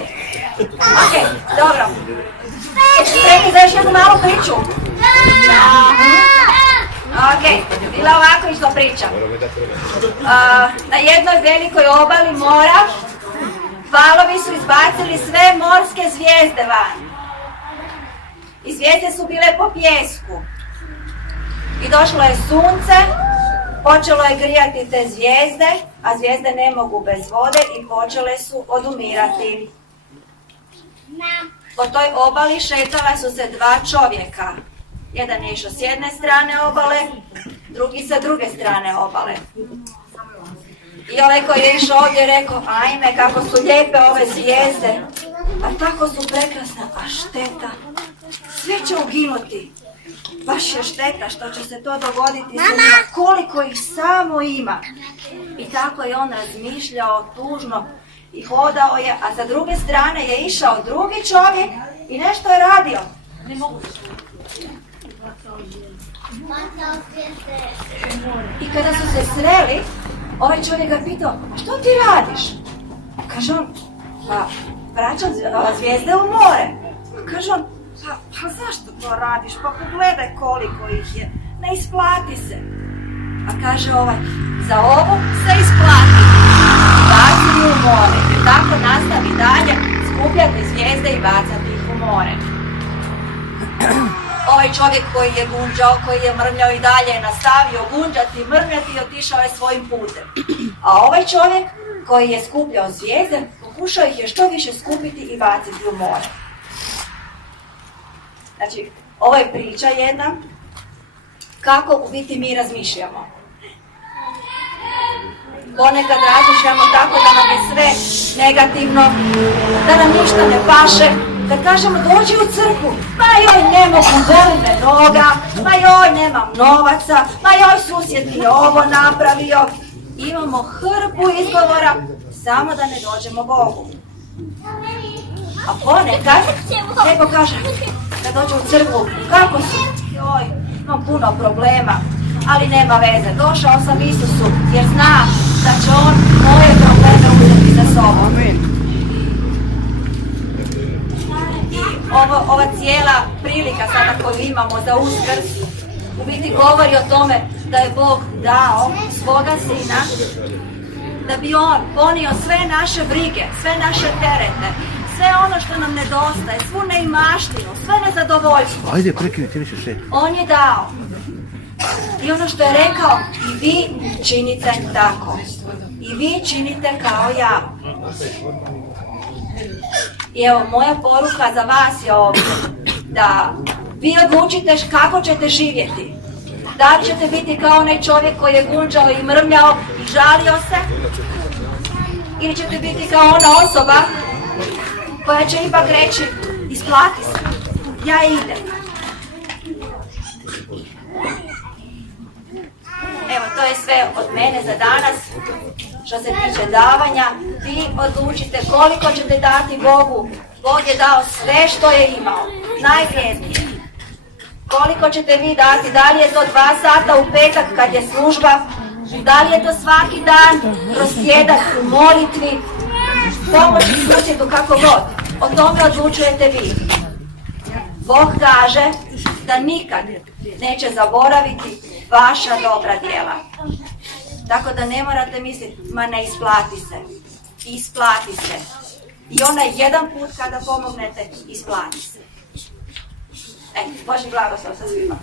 morske. Ok, dobro. Spremni za još jednu malu priču? Ok, bila ovako išla priča. Na jednoj velikoj obali mora valovi su izbacili sve morske zvijezde van. I zvijezde su bile po pijesku. I došlo je sunce, počelo je grijati te zvijezde, a zvijezde ne mogu bez vode i počele su odumirati. Po toj obali šetala su se dva čovjeka. Jedan je išao s jedne strane obale, drugi sa druge strane obale. I ovaj koji je išao ovdje rekao, ajme kako su lijepe ove zvijezde, a tako su prekrasne, a šteta, sve će uginuti. Baš je šteta što će se to dogoditi s njima, koliko ih samo ima. I tako je on razmišljao tužno i hodao je, a sa druge strane je išao drugi čovjek i nešto je radio. Ne mogu. I kada su se sreli, ovaj čovjek ga pitao, a što ti radiš? Kaže on, pa vraćam zvijezde u more. Kaže on, pa zašto to radiš? Pa pogledaj koliko ih je, ne isplati se. A kaže ovaj, za ovo se isplati. Baci u more, jer tako nastavi dalje skupljati zvijezde i bacati ih u more. Ovaj čovjek koji je gunđao, koji je mrmljao i dalje je nastavio gunđati, mrmljati i otišao je svojim putem. A ovaj čovjek koji je skupljao zvijezde, pokušao ih je što više skupiti i baciti u more. Znači, ovo je priča jedna kako u biti mi razmišljamo. Ponekad razmišljamo tako da nam je sve negativno, da nam ništa ne paše. Kad kažemo dođi u crkvu, ma joj ne mogu, boli me noga, ma joj nemam novaca, ma joj susjed mi je ovo napravio. Imamo hrpu izgovora samo da ne dođemo Bogu. A ponekad neko kaže da dođe u crkvu, kako si? Joj, imam puno problema, ali nema veze, došao sam Isusu jer znam da će on moje probleme uzeti za sobom. Ova cijela prilika sada koju imamo za Uskrs u biti govori o tome da je Bog dao svoga Sina da bi on ponio sve naše brige, sve naše terete, sve ono što nam nedostaje, svu neimaštinu, sve nezadovoljstvo. Ajde, prekini, ti više šeti. On je dao. I ono što je rekao, i vi činite tako. I vi činite kao ja. I evo, moja poruka za vas je ovdje, da vi odlučite kako ćete živjeti. Da li ćete biti kao onaj čovjek koji je gunđao i mrmljao i žalio se, ili ćete biti kao ona osoba koja će ipak reći, isplati se, ja idem. Evo, to je sve od mene za danas. Što se tiče davanja, vi odlučite koliko ćete dati Bogu. Bog je dao sve što je imao, najvrijednije. Koliko ćete vi dati, da li je to 2 sata u petak kad je služba, da li je to svaki dan kroz tjedan u molitvi, pomoći susjedu kako god. O tome odlučujete vi. Bog kaže da nikad neće zaboraviti vaša dobra djela. Tako da ne morate misliti, ma ne isplati se. Isplati se. I onaj jedan put kada pomognete, isplati se. Božji blagoslov sa svima.